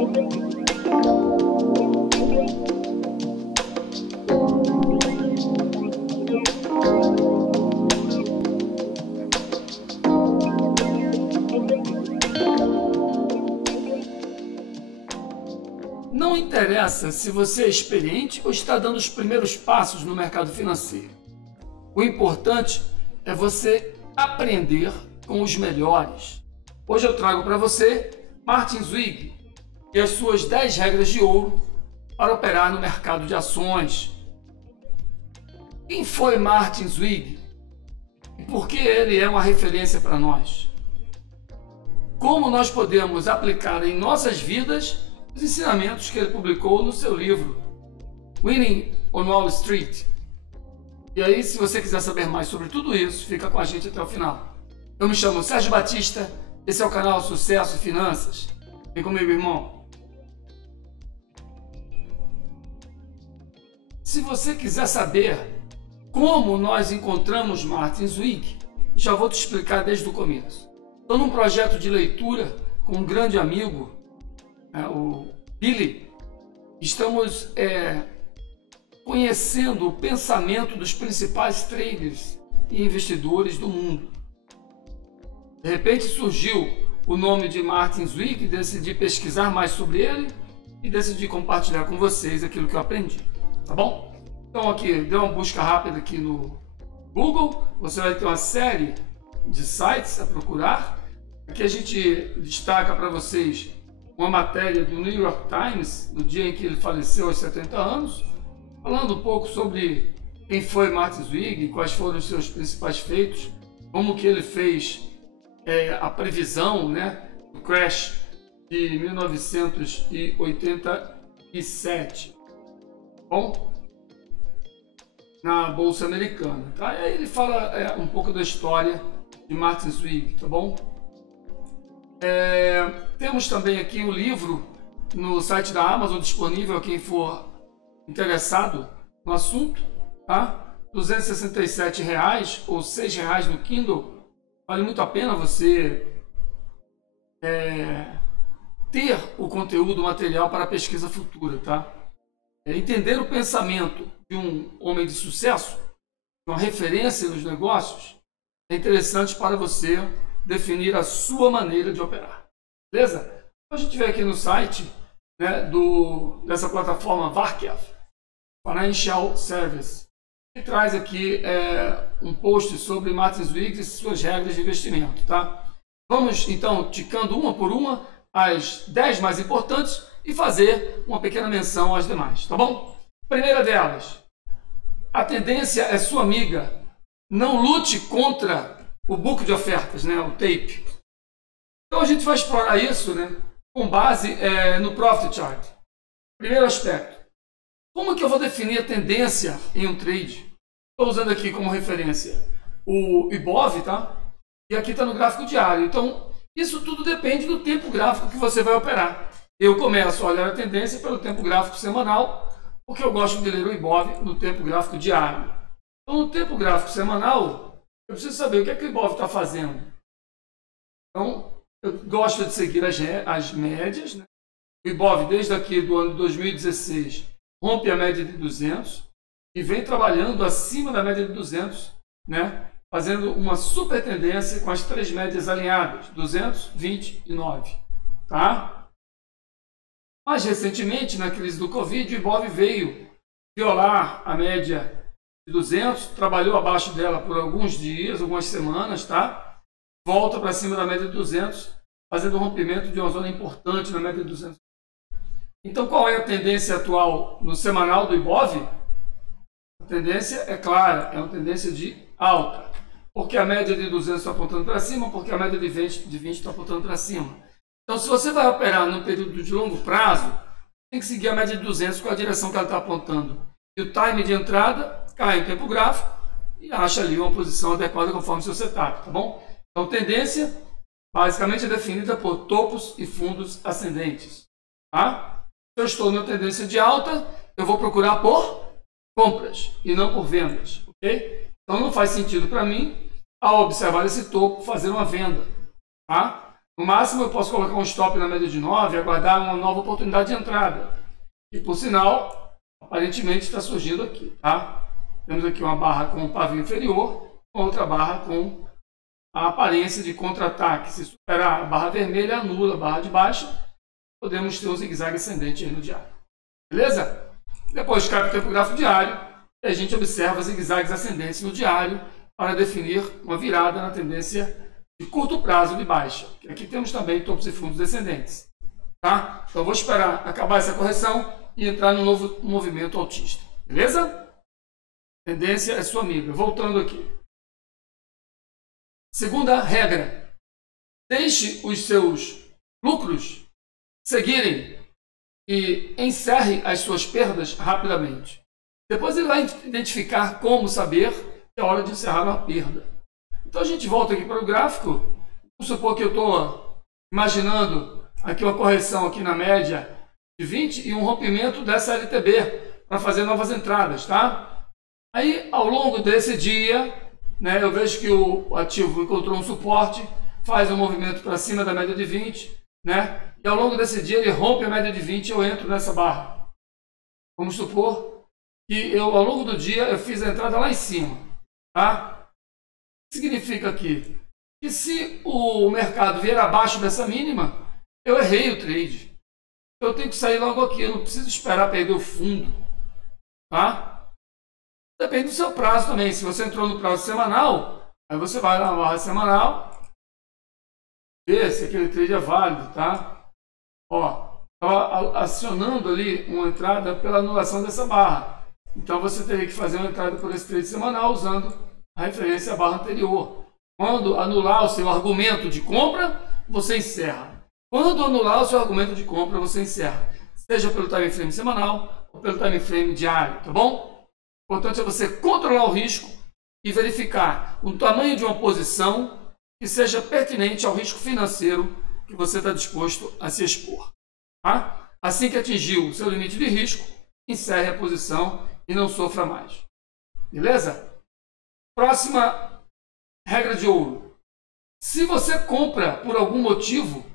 Não interessa se você é experiente ou está dando os primeiros passos no mercado financeiro. O importante é você aprender com os melhores. Hoje eu trago para você Martin Zweig e as suas 10 regras de ouro para operar no mercado de ações. Quem foi Martin Zweig e por que ele é uma referência para nós? Como nós podemos aplicar em nossas vidas os ensinamentos que ele publicou no seu livro Winning on Wall Street. E aí, se você quiser saber mais sobre tudo isso, fica com a gente até o final. Eu me chamo Sérgio Batista, esse é o canal Sucesso e Finanças. Vem comigo, irmão. Se você quiser saber como nós encontramos Martin Zweig, já vou te explicar desde o começo. Estou num projeto de leitura com um grande amigo, o Billy. Estamos conhecendo o pensamento dos principais traders e investidores do mundo. De repente surgiu o nome de Martin Zweig, decidi pesquisar mais sobre ele e decidi compartilhar com vocês aquilo que eu aprendi, tá bom? Então aqui, dê uma busca rápida aqui no Google, você vai ter uma série de sites a procurar. Aqui a gente destaca para vocês uma matéria do New York Times, no dia em que ele faleceu aos 70 anos, falando um pouco sobre quem foi Martin Zweig, quais foram os seus principais feitos, como que ele fez a previsão, né, do crash de 1987, bom, na Bolsa Americana. Tá? E aí ele fala um pouco da história de Martin Zweig, tá bom? Temos também aqui o livro no site da Amazon disponível a quem for interessado no assunto, tá? R$ 267 ou R$ 6 no Kindle. Vale muito a pena você ter o conteúdo, o material para pesquisa futura, tá? Entender o pensamento de um homem de sucesso, uma referência nos negócios, é interessante para você definir a sua maneira de operar, beleza? A gente vê aqui no site, né, dessa plataforma Varkef Financial Service, que traz aqui um post sobre Martin Zweig e suas regras de investimento, tá? Vamos então ticando uma por uma as 10 mais importantes e fazer uma pequena menção às demais, tá bom? Primeira delas, a tendência é sua amiga. Não lute contra o book de ofertas, né, o tape. Então a gente vai explorar isso, né, com base no Profit Chart. Primeiro aspecto, como que eu vou definir a tendência em um trade? Estou usando aqui como referência o IBOV, tá? E aqui está no gráfico diário. Então isso tudo depende do tempo gráfico que você vai operar. Eu começo a olhar a tendência pelo tempo gráfico semanal, porque eu gosto de ler o IBOV no tempo gráfico diário. Então no tempo gráfico semanal, eu preciso saber o que é que o IBOV está fazendo. Então, eu gosto de seguir as médias, né? O IBOV, desde aqui do ano de 2016, rompe a média de 200 e vem trabalhando acima da média de 200, né? Fazendo uma super tendência com as 3 médias alinhadas, 200, 20 e 9. Tá? Mais recentemente, na crise do Covid, o IBOV veio violar a média de 200, trabalhou abaixo dela por alguns dias, algumas semanas, tá? Volta para cima da média de 200, fazendo um rompimento de uma zona importante na média de 200. Então, qual é a tendência atual no semanal do IBOV? A tendência é clara, é uma tendência de alta. Porque a média de 200 está apontando para cima, porque a média de 20 está apontando para cima. Então, se você vai operar num período de longo prazo, tem que seguir a média de 200 com a direção que ela está apontando. E o time de entrada cai em tempo gráfico e acha ali uma posição adequada conforme seu setup, tá bom? Então, tendência basicamente é definida por topos e fundos ascendentes, tá? Se eu estou na tendência de alta, eu vou procurar por compras e não por vendas, ok? Então, não faz sentido para mim, ao observar esse topo, fazer uma venda, tá? No máximo, eu posso colocar um stop na média de 9 e aguardar uma nova oportunidade de entrada. E, por sinal, aparentemente está surgindo aqui, tá? Temos aqui uma barra com o pavio inferior, outra barra com a aparência de contra-ataque. Se superar a barra vermelha, anula a barra de baixa. Podemos ter um zigue-zague ascendente aí no diário. Beleza? Depois cai para o tempo gráfico diário e a gente observa zigue-zagues ascendentes no diário para definir uma virada na tendência de curto prazo de baixa. Aqui temos também topos e fundos descendentes. Tá? Então vou esperar acabar essa correção e entrar no novo movimento altista. Beleza? Tendência é sua amiga. Voltando aqui. Segunda regra. Deixe os seus lucros seguirem e encerre as suas perdas rapidamente. Depois ele vai identificar como saber que é hora de encerrar uma perda. Então a gente volta aqui para o gráfico. Vamos supor que eu estou imaginando aqui uma correção aqui na média de 20 e um rompimento dessa LTB para fazer novas entradas, tá? Aí ao longo desse dia, né, eu vejo que o ativo encontrou um suporte, faz um movimento para cima da média de 20, né? E ao longo desse dia ele rompe a média de 20 e eu entro nessa barra. Vamos supor que ao longo do dia eu fiz a entrada lá em cima, tá? O que significa aqui? Que se o mercado vier abaixo dessa mínima, eu errei o trade. Eu tenho que sair logo aqui, eu não preciso esperar perder o fundo, tá? Depende do seu prazo também. Se você entrou no prazo semanal, aí você vai na barra semanal, ver se aquele trade é válido, tá? Ó, estava acionando ali uma entrada pela anulação dessa barra. Então você teria que fazer uma entrada por esse trade semanal usando a referência à barra anterior. Quando anular o seu argumento de compra, você encerra. Quando anular o seu argumento de compra, você encerra. Seja pelo time frame semanal ou pelo time frame diário, tá bom? O importante é você controlar o risco e verificar o tamanho de uma posição que seja pertinente ao risco financeiro que você está disposto a se expor. Tá? Assim que atingiu o seu limite de risco, encerre a posição e não sofra mais. Beleza? Próxima regra de ouro. Se você compra por algum motivo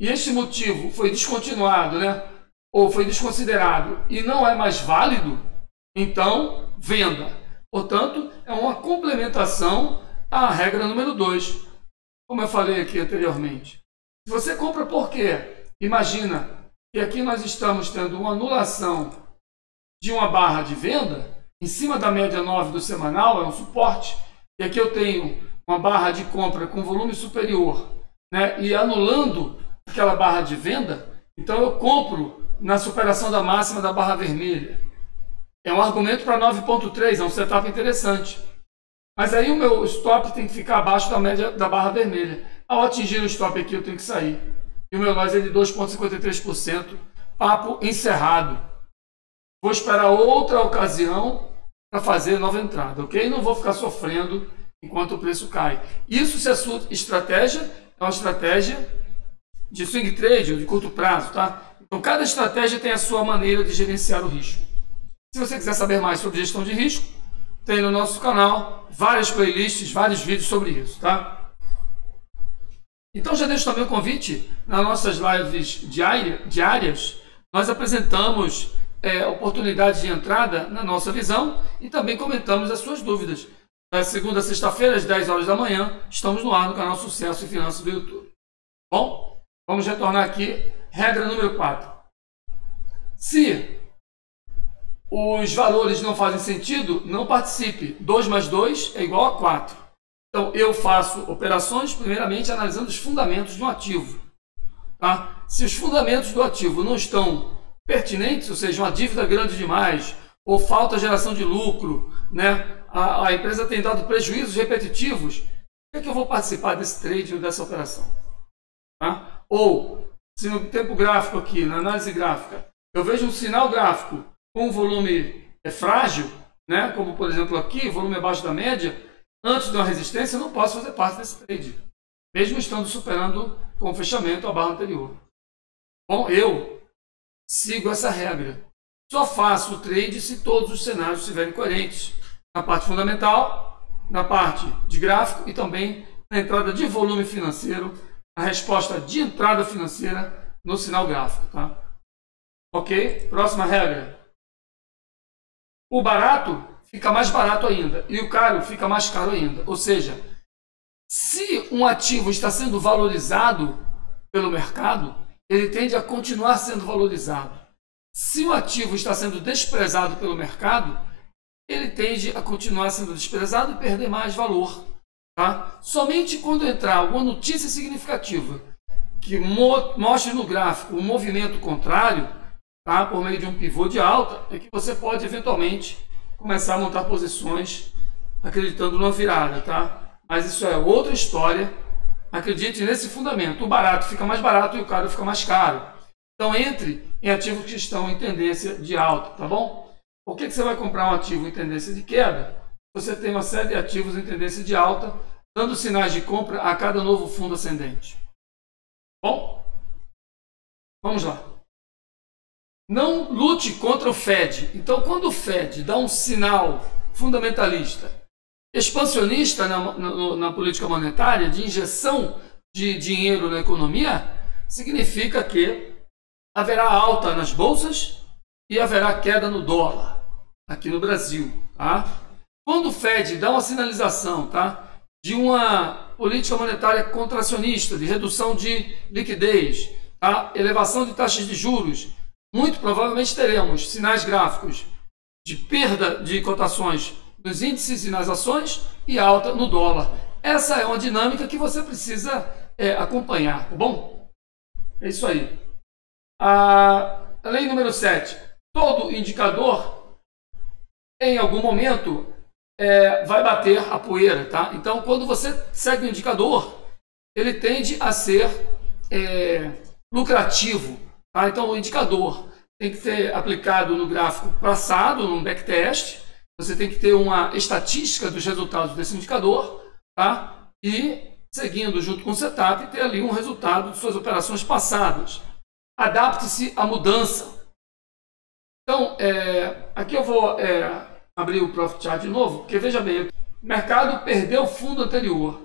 e este motivo foi descontinuado, né, ou foi desconsiderado e não é mais válido, então venda. Portanto, é uma complementação à regra número 2, como eu falei aqui anteriormente. Se você compra por quê? Imagina que aqui nós estamos tendo uma anulação de uma barra de venda em cima da média 9 do semanal, é um suporte, e aqui eu tenho uma barra de compra com volume superior, né, e anulando aquela barra de venda, então eu compro na superação da máxima da barra vermelha. É um argumento para 9.3, é um setup interessante. Mas aí o meu stop tem que ficar abaixo da média da barra vermelha. Ao atingir o stop aqui eu tenho que sair. E o meu loss é de 2,53%. Papo encerrado. Vou esperar outra ocasião para fazer nova entrada, ok? Não vou ficar sofrendo enquanto o preço cai. Isso se a sua estratégia é uma estratégia de swing trade ou de curto prazo, tá? Então cada estratégia tem a sua maneira de gerenciar o risco. Se você quiser saber mais sobre gestão de risco, tem no nosso canal várias playlists, vários vídeos sobre isso, tá? Então já deixo também o convite, nas nossas lives diárias, nós apresentamos oportunidades de entrada na nossa visão e também comentamos as suas dúvidas. Da segunda a sexta-feira, às 10 horas da manhã, estamos no ar no canal Sucesso e Finanças do YouTube. Bom, vamos retornar aqui, regra número 4. Se os valores não fazem sentido, não participe. 2 mais 2 é igual a 4. Então, eu faço operações, primeiramente, analisando os fundamentos de um ativo. Tá? Se os fundamentos do ativo não estão pertinentes, ou seja, uma dívida grande demais, ou falta geração de lucro, né? A empresa tem dado prejuízos repetitivos, por que é que eu vou participar desse trade ou dessa operação? Tá? Ou, se no tempo gráfico aqui, na análise gráfica, eu vejo um sinal gráfico com um volume frágil, né? Como por exemplo aqui, volume abaixo da média, antes de uma resistência, eu não posso fazer parte desse trade, mesmo estando superando com o fechamento a barra anterior. Bom, eu sigo essa regra. Só faço o trade se todos os cenários estiverem coerentes. Na parte fundamental, na parte de gráfico e também na entrada de volume financeiro a resposta de entrada financeira no sinal gráfico, tá? Ok? Próxima regra. O barato fica mais barato ainda e o caro fica mais caro ainda. Ou seja, se um ativo está sendo valorizado pelo mercado, ele tende a continuar sendo valorizado. Se o ativo está sendo desprezado pelo mercado, ele tende a continuar sendo desprezado e perder mais valor. Tá? Somente quando entrar alguma notícia significativa que mostre no gráfico um movimento contrário, tá? Por meio de um pivô de alta, é que você pode eventualmente começar a montar posições acreditando numa virada. Tá? Mas isso é outra história. Acredite nesse fundamento. O barato fica mais barato e o caro fica mais caro. Então entre em ativos que estão em tendência de alta, tá bom? Por que você vai comprar um ativo em tendência de queda? Você tem uma série de ativos em tendência de alta, dando sinais de compra a cada novo fundo ascendente. Bom, vamos lá. Não lute contra o Fed. Então, quando o Fed dá um sinal fundamentalista, expansionista na política monetária, de injeção de dinheiro na economia, significa que haverá alta nas bolsas e haverá queda no dólar, aqui no Brasil. Tá? Quando o Fed dá uma sinalização, tá, de uma política monetária contracionista, de redução de liquidez, tá, elevação de taxas de juros, muito provavelmente teremos sinais gráficos de perda de cotações nos índices e nas ações e alta no dólar. Essa é uma dinâmica que você precisa acompanhar, tá bom? É isso aí. A lei número 7. Todo indicador, em algum momento, vai bater a poeira, tá? Então, quando você segue o indicador, ele tende a ser lucrativo, tá? Então, o indicador tem que ser aplicado no gráfico passado, num backtest. Você tem que ter uma estatística dos resultados desse indicador, tá? E, seguindo junto com o setup, ter ali um resultado de suas operações passadas. Adapte-se à mudança. Então, aqui eu vou abrir o Profit Chart de novo, porque veja bem, o mercado perdeu o fundo anterior.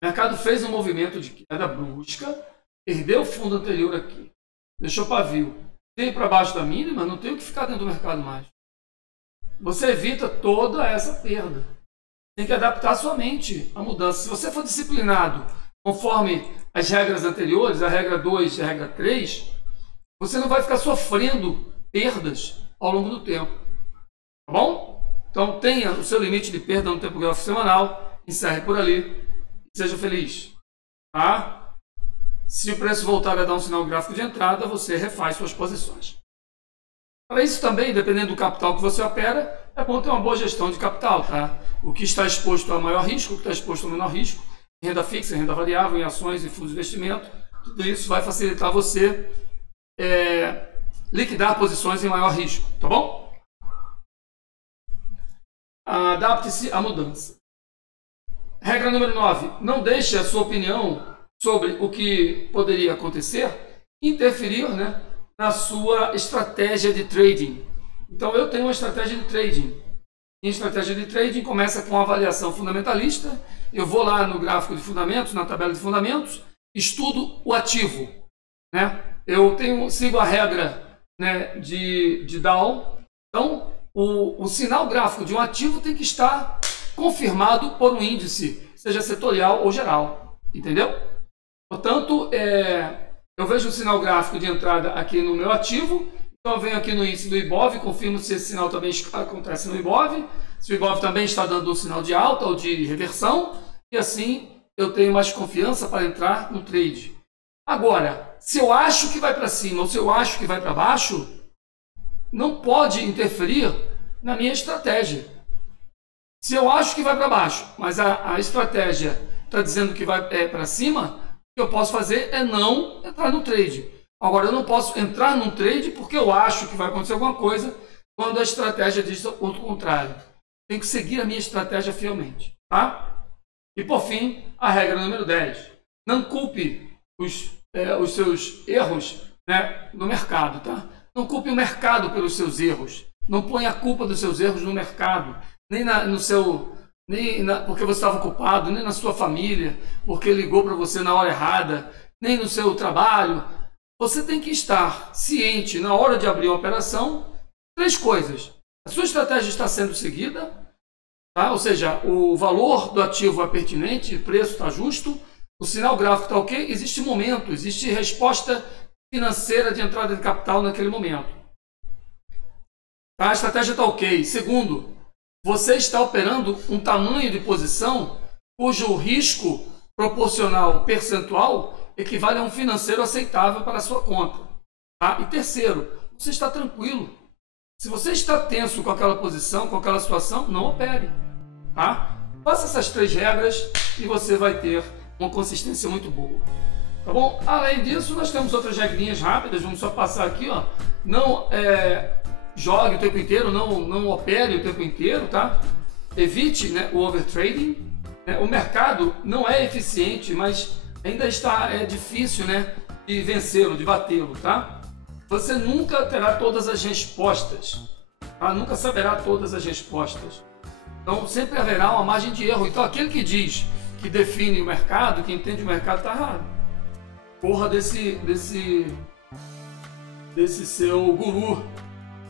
O mercado fez um movimento de queda brusca, perdeu o fundo anterior aqui, deixou pavio, veio para baixo da mínima, não tem o que ficar dentro do mercado mais. Você evita toda essa perda. Tem que adaptar sua mente à mudança. Se você for disciplinado conforme as regras anteriores, a regra 2 e a regra 3, você não vai ficar sofrendo perdas ao longo do tempo. Tá bom? Então tenha o seu limite de perda no tempo gráfico semanal, encerre por ali e seja feliz. Tá? Se o preço voltar a dar um sinal gráfico de entrada, você refaz suas posições. Para isso também, dependendo do capital que você opera, é bom ter uma boa gestão de capital. Tá? O que está exposto a maior risco, o que está exposto a menor risco, renda fixa, renda variável, em ações e fundos de investimento, tudo isso vai facilitar você liquidar posições em maior risco. Tá bom? Adapte-se à mudança. Regra número 9. Não deixe a sua opinião sobre o que poderia acontecer interferir, né, na sua estratégia de trading. Então, eu tenho uma estratégia de trading. Minha estratégia de trading começa com a avaliação fundamentalista. Eu vou lá no gráfico de fundamentos, na tabela de fundamentos, estudo o ativo. Né? Eu sigo a regra, né, de Dow. Então, o sinal gráfico de um ativo tem que estar confirmado por um índice, seja setorial ou geral. Entendeu? Portanto, eu vejo o sinal gráfico de entrada aqui no meu ativo. Então, eu venho aqui no índice do Ibov, confirmo se esse sinal também acontece no Ibov, se o Ibov também está dando um sinal de alta ou de reversão, e assim eu tenho mais confiança para entrar no trade. Agora, se eu acho que vai para cima ou se eu acho que vai para baixo, não pode interferir na minha estratégia. Se eu acho que vai para baixo, mas a estratégia está dizendo que vai para cima, o que eu posso fazer é não entrar no trade. Agora, eu não posso entrar num trade porque eu acho que vai acontecer alguma coisa quando a estratégia diz o contrário. Tenho que seguir a minha estratégia fielmente. Tá? E, por fim, a regra número 10. Não culpe os seus erros, né, no mercado. Tá? Não culpe o mercado pelos seus erros. Não ponha a culpa dos seus erros no mercado, nem no seu porque você estava ocupado, nem na sua família, porque ligou para você na hora errada, nem no seu trabalho. Você tem que estar ciente na hora de abrir a operação, 3 coisas. A sua estratégia está sendo seguida, tá? Ou seja, o valor do ativo é pertinente, o preço está justo, o sinal gráfico está ok, existe momento, existe resposta financeira de entrada de capital naquele momento. Tá? A estratégia está ok. Segundo, você está operando um tamanho de posição cujo risco proporcional percentual equivale a um financeiro aceitável para a sua conta. Tá? E terceiro, você está tranquilo. Se você está tenso com aquela posição, com aquela situação, não opere. Tá? Faça essas 3 regras e você vai ter uma consistência muito boa. Tá bom? Além disso, nós temos outras regrinhas rápidas, vamos só passar aqui. Ó. Não jogue o tempo inteiro, não opere o tempo inteiro. Tá? Evite, né, o overtrading. O mercado não é eficiente, mas ainda é difícil, né, de vencê-lo, de batê-lo, tá? Você nunca terá todas as respostas, tá? Nunca saberá todas as respostas. Então sempre haverá uma margem de erro. Então aquele que diz que define o mercado, que entende o mercado, está errado. Corra desse seu guru,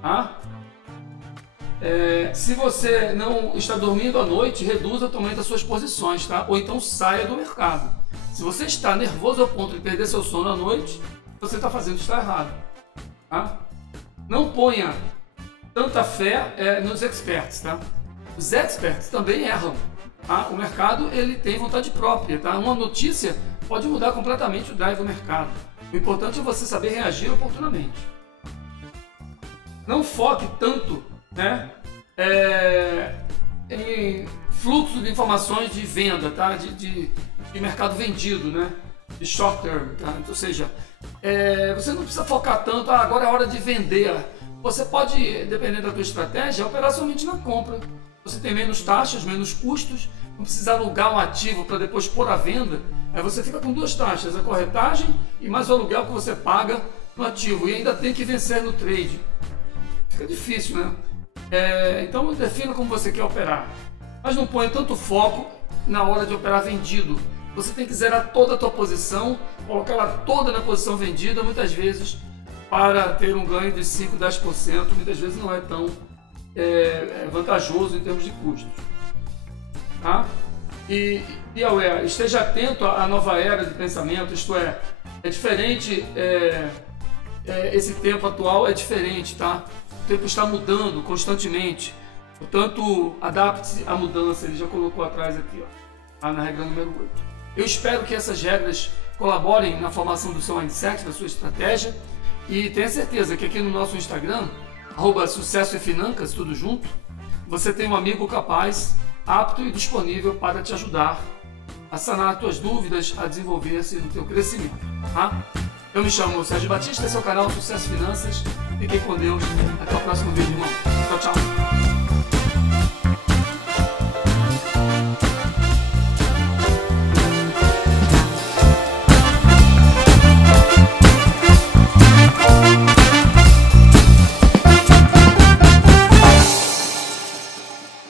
tá? Se você não está dormindo à noite, reduza o tamanho das suas posições, tá? Ou então saia do mercado. Se você está nervoso ao ponto de perder seu sono à noite, você está fazendo está errado. Tá? Não ponha tanta fé nos experts. Tá? Os experts também erram. Tá? O mercado ele tem vontade própria. Tá? Uma notícia pode mudar completamente o drive do mercado. O importante é você saber reagir oportunamente. Não foque tanto, né, em fluxo de informações de venda, tá? de mercado vendido, né? De short term, tá? Ou seja, você não precisa focar tanto, agora é hora de vender. Você pode, dependendo da tua estratégia, operar somente na compra. Você tem menos taxas, menos custos, não precisa alugar um ativo para depois pôr à venda. Aí você fica com 2 taxas, a corretagem e mais o aluguel que você paga no ativo. E ainda tem que vencer no trade. Fica difícil, né? Então defina como você quer operar. Mas não ponha tanto foco na hora de operar vendido. Você tem que zerar toda a tua posição, colocar ela toda na posição vendida, muitas vezes, para ter um ganho de 5, 10%, muitas vezes não é tão vantajoso em termos de custos. Tá? E esteja atento à nova era de pensamento, isto é diferente, esse tempo atual é diferente, tá? O tempo está mudando constantemente, portanto, adapte-se à mudança. Ele já colocou atrás aqui, ó, na regra número 8. Eu espero que essas regras colaborem na formação do seu mindset, da sua estratégia, e tenha certeza que aqui no nosso Instagram, @sucessoefinancas, tudo junto, você tem um amigo capaz, apto e disponível para te ajudar a sanar as tuas dúvidas, a desenvolver-se no teu crescimento. Tá? Eu me chamo Sérgio Batista, esse é o canal Sucesso Finanças. Fiquem com Deus. Até o próximo vídeo, irmão. Tchau, tchau.